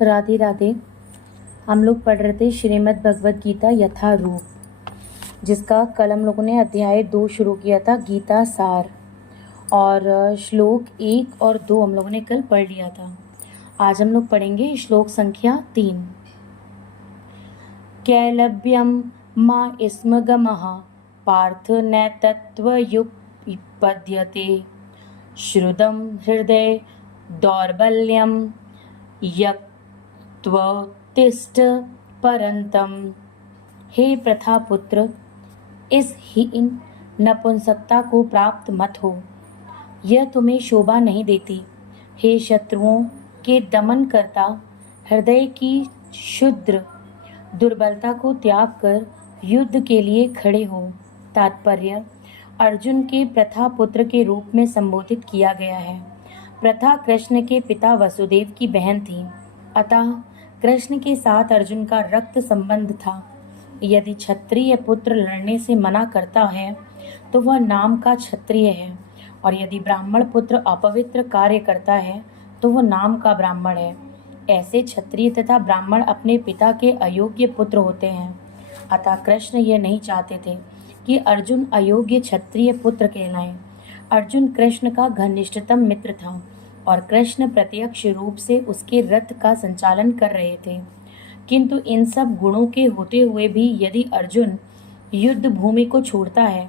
राधे राधे। हम लोग पढ़ रहे थे श्रीमद् भगवद गीता यथारूप, जिसका कल हम लोगों ने अध्याय 2 शुरू किया था, गीता सार, और श्लोक 1 और 2 हम लोगों ने कल पढ़ लिया था। आज हम लोग पढ़ेंगे श्लोक संख्या 3। कैलभ्यम मा स्मगमः पार्थ नैतत्त्वयुपपद्यते श्रुतं हृदय दौर्बल्यं यत्त्वतिष्ठ परन्तम। हे प्रथापुत्र, इस हीन नपुंसकता को प्राप्त मत हो, यह तुम्हें शोभा नहीं देती। हे शत्रुओं के दमन करता, हृदय की शुद्र दुर्बलता को त्याग कर युद्ध के लिए खड़े हो। तात्पर्य: अर्जुन के प्रथा पुत्र के रूप में संबोधित किया गया है। प्रथा कृष्ण के पिता वसुदेव की बहन थी, अतः कृष्ण के साथ अर्जुन का रक्त संबंध था। यदि क्षत्रिय पुत्र लड़ने से मना करता है तो वह नाम का क्षत्रिय है, और यदि ब्राह्मण पुत्र अपवित्र कार्य करता है तो वह नाम का ब्राह्मण है। ऐसे क्षत्रिय तथा ब्राह्मण अपने पिता के अयोग्य पुत्र होते हैं। अतः कृष्ण यह नहीं चाहते थे कि अर्जुन अयोग्य क्षत्रिय पुत्र कहलाएं। अर्जुन कृष्ण का घनिष्ठतम मित्र था और कृष्ण प्रत्यक्ष रूप से उसके रथ का संचालन कर रहे थे। किंतु इन सब गुणों के होते हुए भी यदि अर्जुन युद्ध भूमि को छोड़ता है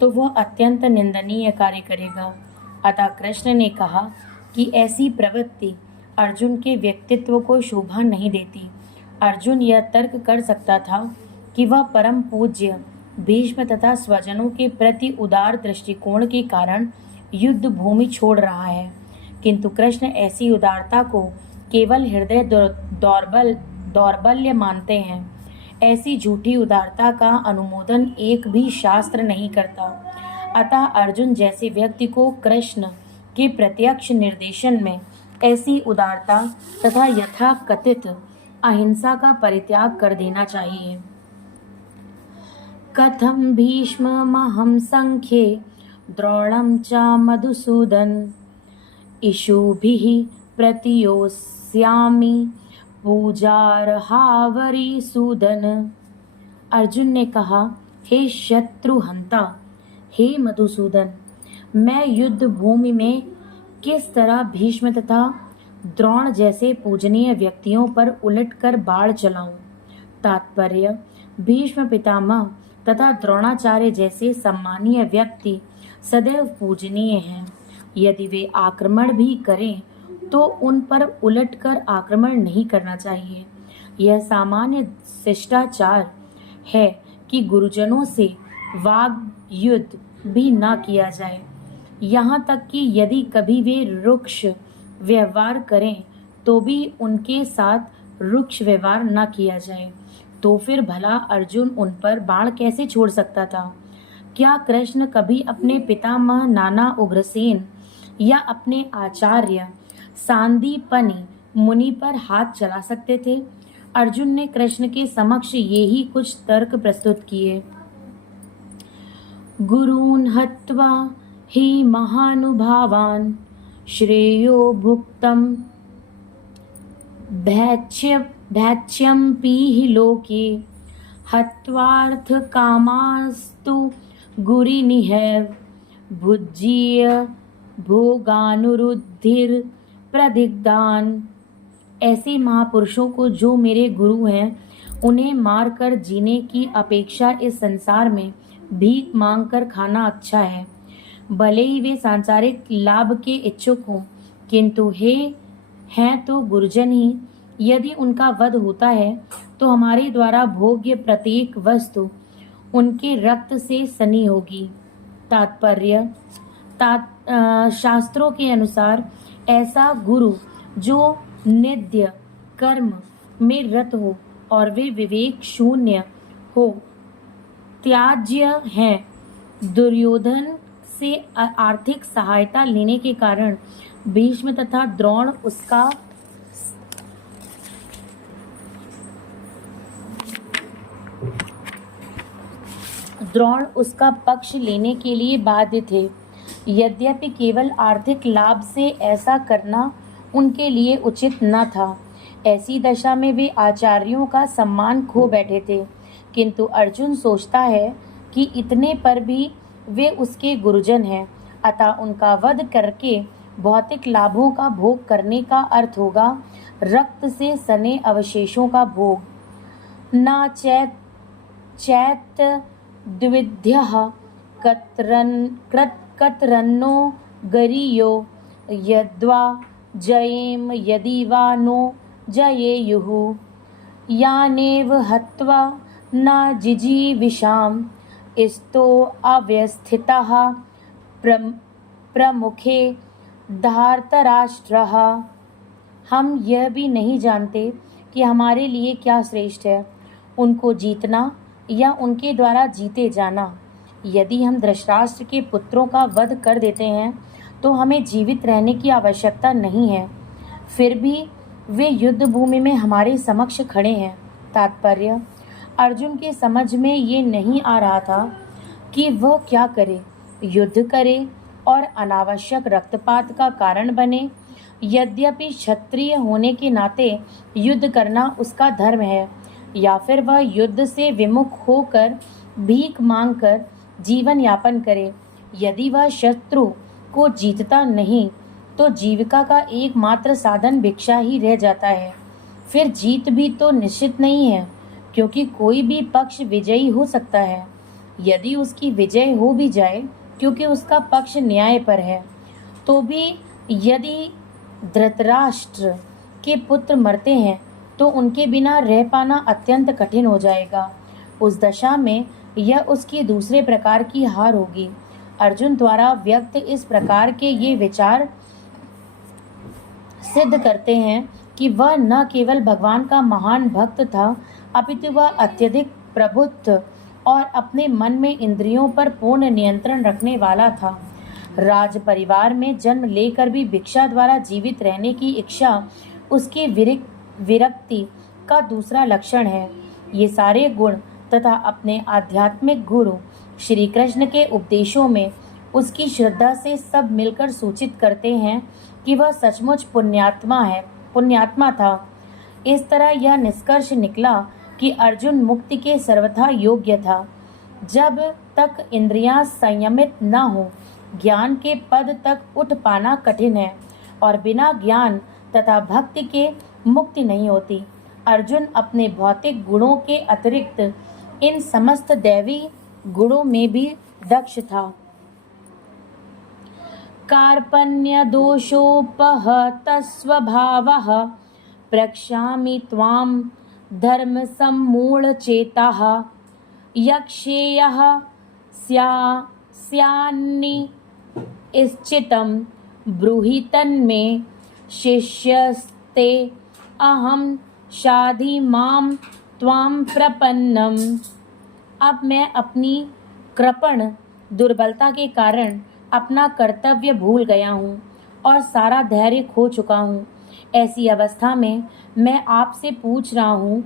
तो वह अत्यंत निंदनीय कार्य करेगा। अतः कृष्ण ने कहा कि ऐसी प्रवृत्ति अर्जुन के व्यक्तित्व को शोभा नहीं देती। अर्जुन यह तर्क कर सकता था कि वह परम पूज्य भीष्म तथा स्वजनों के प्रति उदार दृष्टिकोण के कारण युद्ध भूमि छोड़ रहा है, किंतु कृष्ण ऐसी उदारता को केवल हृदय दौर्बल्य मानते हैं। ऐसी झूठी उदारता का अनुमोदन एक भी शास्त्र नहीं करता। अतः अर्जुन जैसे व्यक्ति को कृष्ण के प्रत्यक्ष निर्देशन में ऐसी उदारता तथा यथाकथित अहिंसा का परित्याग कर देना चाहिए। कथम भीष्ममहं संख्ये द्रोणं च मधुसूदन इषुभिः प्रतियोत्स्यामि पूजार्हावरिसूदन। अर्जुन ने कहा, हे शत्रुहंता, हे मधुसूदन, मैं युद्ध भूमि में किस तरह भीष्म तथा द्रोण जैसे पूजनीय व्यक्तियों पर उलटकर बाढ़ चलाऊं। तात्पर्य: भीष्म पितामह तथा द्रोणाचार्य जैसे सम्मानीय व्यक्ति सदैव पूजनीय हैं। यदि वे आक्रमण भी करें तो उन पर उलटकर आक्रमण नहीं करना चाहिए। यह सामान्य शिष्टाचार है कि गुरुजनों से वाग युद्ध भी न किया जाए। यहाँ तक कि यदि कभी वे रुक्ष व्यवहार करें तो भी उनके साथ रुक्ष व्यवहार न किया जाए। तो फिर भला अर्जुन उन पर बाण कैसे छोड़ सकता था? क्या कृष्ण कभी अपने पितामह नाना उग्रसेन या अपने आचार्य सांदीपनि मुनि पर हाथ चला सकते थे? अर्जुन ने कृष्ण के समक्ष यही कुछ तर्क प्रस्तुत किए। गुरून् हत्वा हि महानुभावान् श्रेयो भुक्तं भैक्ष्यम्पि हि लोके हत्वार्थ कामास्तु गुरिनिहैव भुज्यीय भोगानुरुद्धिर प्रदिग्धान। ऐसे महापुरुषों को जो मेरे गुरु हैं, उन्हें मारकर जीने की अपेक्षा इस संसार में भीख मांगकर खाना अच्छा है। भले ही वे सांसारिक लाभ के इच्छुक हों, किंतु हैं तो गुरुजन ही। यदि उनका वध होता है तो हमारे द्वारा भोग्य प्रत्येक वस्तु उनके रक्त से सनी होगी। तात्पर्य: शास्त्रों के अनुसार ऐसा गुरु जो नित्य कर्म में रत हो और वे विवेक शून्य हो त्याज्य हैं। दुर्योधन से आर्थिक सहायता लेने के कारण भीष्म तथा द्रोण उसका पक्ष लेने के लिए बाध्य थे। यद्यपि केवल आर्थिक लाभ से ऐसा करना उनके लिए उचित न था, ऐसी दशा में वे आचार्यों का सम्मान खो बैठे थे, किंतु अर्जुन सोचता है कि इतने पर भी वे उसके गुरुजन हैं, अतः उनका वध करके भौतिक लाभों का भोग करने का अर्थ होगा रक्त से सने अवशेषों का भोग। न चैत द्विविध्यः कतरन्नो गरीयो यद्वा जयेम यदि वा नो जयेयुः यानेव हत्वा न जिजीविषाम स्तो अव्यस्थितः प्रमुखे धार्तराष्ट्रः। हम यह भी नहीं जानते कि हमारे लिए क्या श्रेष्ठ है, उनको जीतना या उनके द्वारा जीते जाना। यदि हम धृतराष्ट्र के पुत्रों का वध कर देते हैं तो हमें जीवित रहने की आवश्यकता नहीं है, फिर भी वे युद्ध भूमि में हमारे समक्ष खड़े हैं। तात्पर्य, अर्जुन के समझ में ये नहीं आ रहा था कि वह क्या करे, युद्ध करे और अनावश्यक रक्तपात का कारण बने। यद्यपि क्षत्रिय होने के नाते युद्ध करना उसका धर्म है, या फिर वह युद्ध से विमुख होकर भीख मांगकर जीवन यापन करे। यदि वह शत्रु को जीतता नहीं तो जीविका का एकमात्र साधन भिक्षा ही रह जाता है। फिर जीत भी तो निश्चित नहीं है, क्योंकि कोई भी पक्ष विजयी हो सकता है। यदि उसकी विजय हो भी जाए क्योंकि उसका पक्ष न्याय पर है, तो भी यदि धृतराष्ट्र के पुत्र मरते हैं तो उनके बिना रह पाना अत्यंत कठिन हो जाएगा। उस दशा में यह उसकी दूसरे प्रकार की हार होगी। अर्जुन द्वारा व्यक्त इस प्रकार के ये विचार सिद्ध करते हैं कि वह न केवल भगवान का महान भक्त था, अपितु वह अत्यधिक प्रबुद्ध और अपने मन में इंद्रियों पर पूर्ण नियंत्रण रखने वाला था। राज परिवार में जन्म लेकर भी भिक्षा द्वारा जीवित रहने की इच्छा उसकी विरक्ति का दूसरा लक्षण है। ये सारे गुण तथा अपने आध्यात्मिक गुरु श्री कृष्ण के उपदेशों में उसकी श्रद्धा से सब मिलकर सूचित करते हैं कि वह सचमुच पुण्यात्मा था। इस तरह यह निष्कर्ष निकला कि अर्जुन मुक्ति के सर्वथा योग्य था। जब तक इंद्रियां संयमित न हो, ज्ञान के पद तक उठ पाना कठिन है और बिना ज्ञान तथा भक्ति के मुक्ति नहीं होती। अर्जुन अपने भौतिक गुणों के अतिरिक्त इन समस्त दैवी गुणों में भी दक्ष था। कार्पण्य दोषोपहत स्वभावः प्रक्ष्यामि त्वां धर्म सम्मूढ़ चेताः यक्षेयः स्यान्निश्चितं ब्रूहि तन्मे शिष्यस्ते अहं शाधि मां त्वां प्रपन्नम। अब मैं अपनी कृपण दुर्बलता के कारण अपना कर्तव्य भूल गया हूँ और सारा धैर्य खो चुका हूँ। ऐसी अवस्था में मैं आपसे पूछ रहा हूँ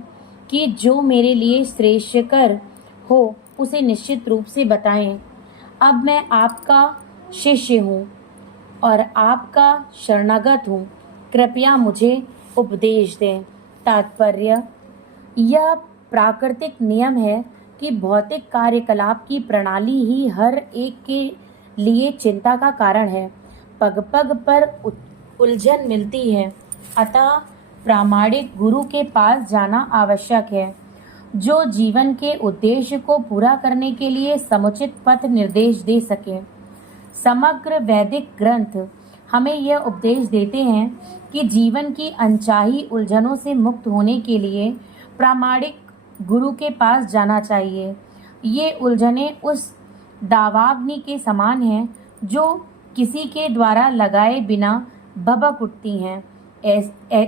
कि जो मेरे लिए श्रेष्ठकर हो उसे निश्चित रूप से बताएं। अब मैं आपका शिष्य हूँ और आपका शरणागत हूँ, कृपया मुझे उपदेश दें। तात्पर्य, यह प्राकृतिक नियम है कि भौतिक कार्यकलाप की प्रणाली ही हर एक के लिए चिंता का कारण है। पग पग पर उलझन मिलती है, अतः प्रामाणिक गुरु के पास जाना आवश्यक है, जो जीवन के उद्देश्य को पूरा करने के लिए समुचित पथ निर्देश दे सके। समग्र वैदिक ग्रंथ हमें यह उपदेश देते हैं कि जीवन की अनचाही उलझनों से मुक्त होने के लिए प्रामाणिक गुरु के पास जाना चाहिए। ये उलझनें उस दावाग्नि के समान हैं जो किसी के द्वारा लगाए बिना भभक उठती हैं।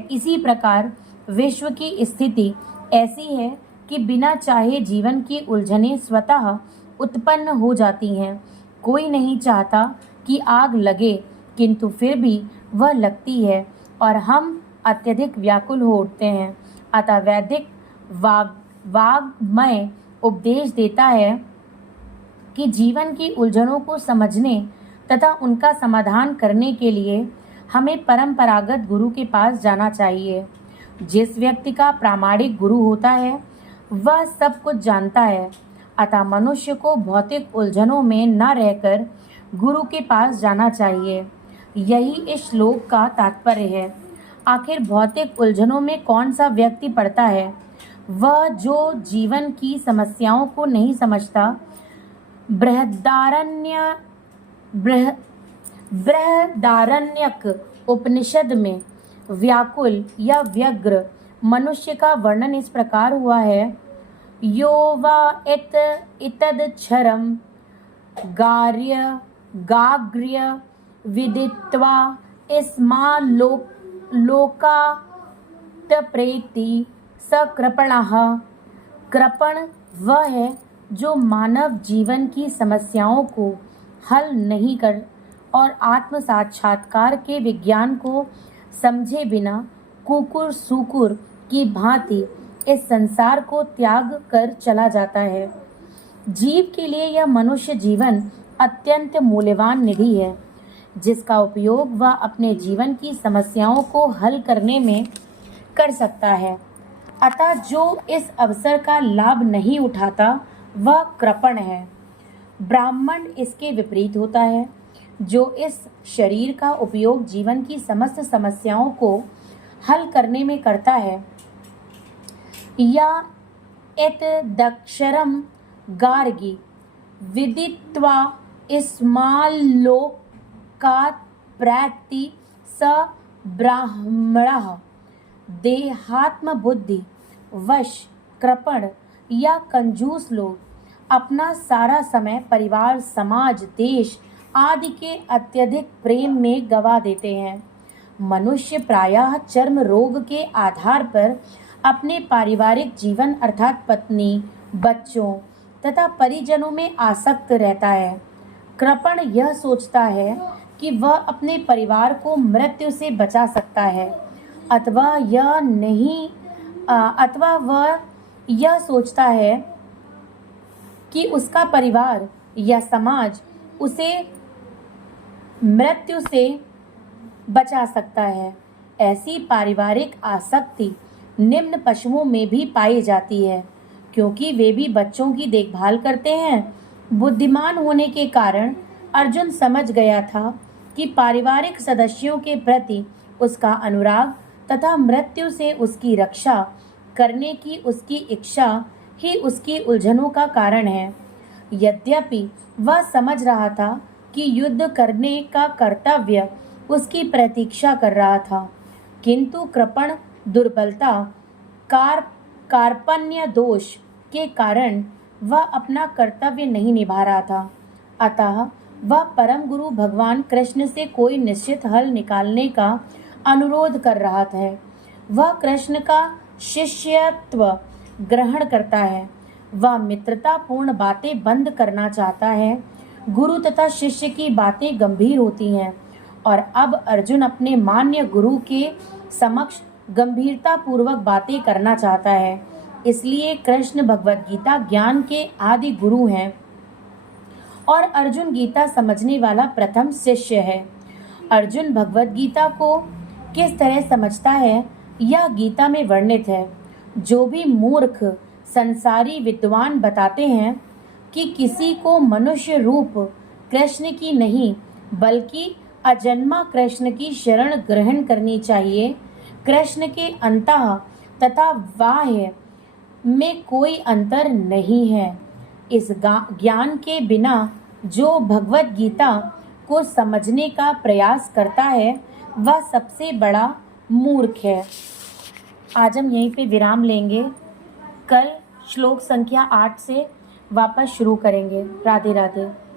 इसी प्रकार विश्व की स्थिति ऐसी है कि बिना चाहे जीवन की उलझनें स्वतः उत्पन्न हो जाती हैं। कोई नहीं चाहता कि आग लगे, किंतु फिर भी वह लगती है और हम अत्यधिक व्याकुल हो उठते हैं। अतः वैदिक वाग्मय उपदेश देता है कि जीवन की उलझनों को समझने तथा उनका समाधान करने के लिए हमें परंपरागत गुरु के पास जाना चाहिए। जिस व्यक्ति का प्रामाणिक गुरु होता है वह सब कुछ जानता है, अतः मनुष्य को भौतिक उलझनों में न रहकर गुरु के पास जाना चाहिए। यही इस श्लोक का तात्पर्य है। आखिर भौतिक उलझनों में कौन सा व्यक्ति पड़ता है? वह जो जीवन की समस्याओं को नहीं समझता। बृहदारण्यक उपनिषद में व्याकुल या व्यग्र मनुष्य का वर्णन इस प्रकार हुआ है। यो वा इतदक्षरं गाग्र्य विदित्वा लोकात्प्रेति स कृपणः। कृपण वह है जो मानव जीवन की समस्याओं को हल नहीं कर और आत्म साक्षात्कार के विज्ञान को समझे बिना कुकुर सुकुर की भांति इस संसार को त्याग कर चला जाता है। जीव के लिए यह मनुष्य जीवन अत्यंत मूल्यवान निधि है, जिसका उपयोग वह अपने जीवन की समस्याओं को हल करने में कर सकता है। अतः जो इस अवसर का लाभ नहीं उठाता वह कृपण है। ब्राह्मण इसके विपरीत होता है, जो इस शरीर का उपयोग जीवन की समस्त समस्याओं को हल करने में करता है। या एतदक्षरं गार्गी विदित्वा इस्माल्लोकात् प्रैति स ब्राह्मणः। देहात्म बुद्धि वश कृपण या कंजूस लोग अपना सारा समय परिवार, समाज, देश आदि के अत्यधिक प्रेम में गवा देते हैं। मनुष्य प्रायः चर्म रोग के आधार पर अपने पारिवारिक जीवन अर्थात पत्नी, बच्चों तथा परिजनों में आसक्त रहता है। कृपण यह सोचता है कि वह अपने परिवार को मृत्यु से बचा सकता है, अथवा वह यह सोचता है कि उसका परिवार या समाज उसे मृत्यु से बचा सकता है। ऐसी पारिवारिक आसक्ति निम्न पशुओं में भी पाई जाती है, क्योंकि वे भी बच्चों की देखभाल करते हैं। बुद्धिमान होने के कारण अर्जुन समझ गया था कि पारिवारिक सदस्यों के प्रति उसका अनुराग तथा मृत्यु से उसकी रक्षा करने की उसकी इच्छा ही उसकी उलझनों का कारण है। यद्यपि वह समझ रहा था कि युद्ध करने का कर्तव्य उसकी प्रतीक्षा कर रहा था, किंतु कृपण दुर्बलता कार्पण्य दोष के कारण वह अपना कर्तव्य नहीं निभा रहा था। अतः वह परम गुरु भगवान कृष्ण से कोई निश्चित हल निकालने का अनुरोध कर रहा था। वह कृष्ण का शिष्यत्व ग्रहण करता है। वह मित्रतापूर्ण बातें बंद करना चाहता है। गुरु तथा शिष्य की बातें गंभीर होती हैं और अब अर्जुन अपने मान्य गुरु के समक्ष गंभीरता पूर्वक बातें करना चाहता है। इसलिए कृष्ण भगवद गीता ज्ञान के आदि गुरु हैं और अर्जुन गीता समझने वाला प्रथम शिष्य है। अर्जुन भगवद गीता को किस तरह समझता है यह गीता में वर्णित है। जो भी मूर्ख संसारी विद्वान बताते हैं कि किसी को मनुष्य रूप कृष्ण की नहीं बल्कि अजन्मा कृष्ण की शरण ग्रहण करनी चाहिए, कृष्ण के अंतः तथा बाह्य में कोई अंतर नहीं है। इस ज्ञान के बिना जो भगवद गीता को समझने का प्रयास करता है वह सबसे बड़ा मूर्ख है। आज हम यहीं पे विराम लेंगे। कल श्लोक संख्या 8 से वापस शुरू करेंगे। राधे राधे।